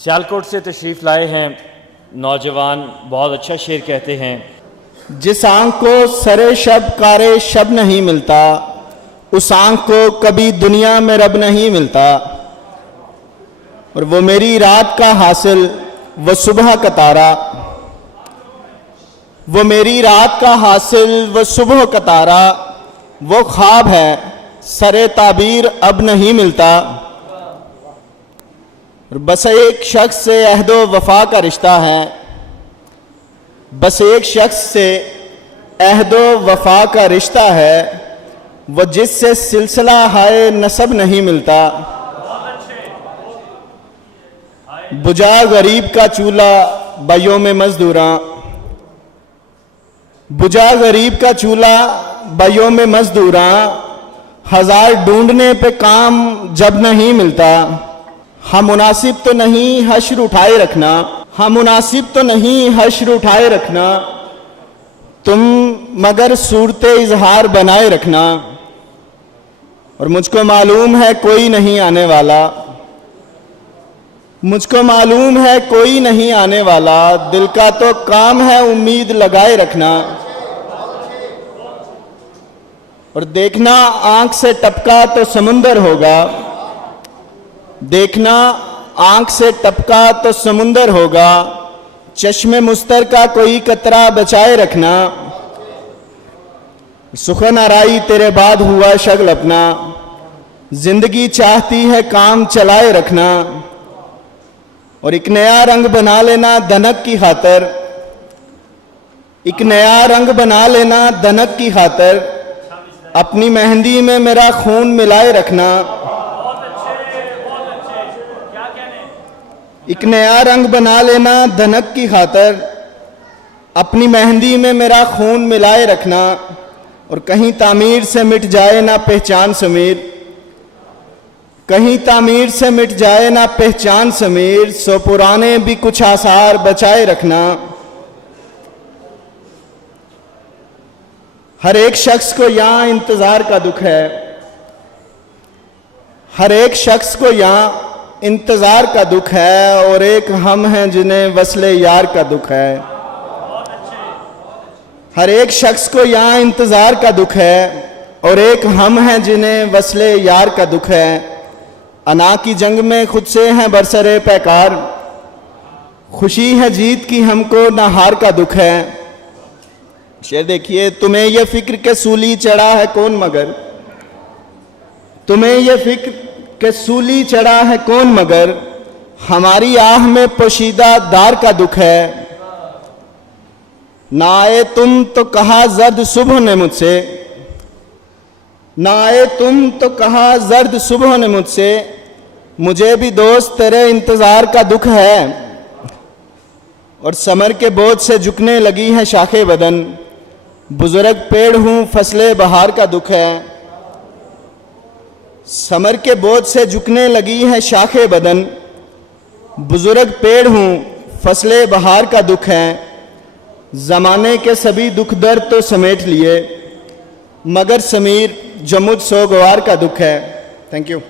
सियालकोट से तशरीफ़ लाए हैं नौजवान, बहुत अच्छा शेर कहते हैं। जिस आंख को सरे शब कारे शब नहीं मिलता, उस आंख को कभी दुनिया में रब नहीं मिलता। और वो मेरी रात का हासिल, वो सुबह का तारा, वो मेरी रात का हासिल, वो सुबह का तारा, वो ख्वाब है सरे ताबीर अब नहीं मिलता। और बस एक शख्स से अहदो वफा का रिश्ता है, बस एक शख्स से अहदो वफा का रिश्ता है, वो जिससे सिलसिला हाय नसब नहीं मिलता। बुझा गरीब का चूल्हा बाइयों में मजदूरा, बुझा गरीब का चूल्हा बाइयों में मजदूरा, हजार ढूंढने पे काम जब नहीं मिलता। हम मुनासिब तो नहीं हश्र उठाए रखना, हम मुनासिब तो नहीं हश्र उठाए रखना, तुम मगर सूरते इजहार बनाए रखना। और मुझको मालूम है कोई नहीं आने वाला, मुझको मालूम है कोई नहीं आने वाला, दिल का तो काम है उम्मीद लगाए रखना। और देखना आंख से टपका तो समुंदर होगा, देखना आंख से टपका तो समुंदर होगा, चश्मे मुस्तर का कोई कतरा बचाए रखना। सुखन आराई तेरे बाद हुआ शगल अपना, जिंदगी चाहती है काम चलाए रखना। और एक नया रंग बना लेना दनक की खातर, एक नया रंग बना लेना दनक की खातर, अपनी मेहंदी में मेरा खून मिलाए रखना। एक नया रंग बना लेना धनक की खातर, अपनी मेहंदी में मेरा खून मिलाए रखना। और कहीं तामीर से मिट जाए ना पहचान समीर, कहीं तामीर से मिट जाए ना पहचान समीर, सो पुराने भी कुछ आसार बचाए रखना। हर एक शख्स को यहाँ इंतजार का दुख है, हर एक शख्स को यहाँ इंतजार का दुख है, और एक हम हैं जिन्हें वस्ले यार का दुख है। हर एक शख्स को यहाँ इंतजार का दुख है, और एक हम हैं जिन्हें वस्ले यार का दुख है। अना की जंग में खुद से हैं बरसरे पैकार, खुशी है जीत की हमको ना हार का दुख है। शेर देखिए, तुम्हें यह फिक्र के सूली चढ़ा है कौन मगर, तुम्हें यह फिक्र के सूली चढ़ा है कौन मगर, हमारी आह में पोशीदा दार का दुख है। ना आए तुम तो कहा जर्द सुबह ने मुझसे, ना आए तुम तो कहा जर्द सुबह ने मुझसे, मुझे भी दोस्त तेरे इंतजार का दुख है। और समर के बोझ से झुकने लगी है शाखे बदन, बुजुर्ग पेड़ हूं फसले बहार का दुख है। समर के बोझ से झुकने लगी है शाखे बदन, बुजुर्ग पेड़ हूं फसले बहार का दुख है। जमाने के सभी दुख दर्द तो समेट लिए, मगर समीर जो मुझ सोगवार का दुख है। Thank you.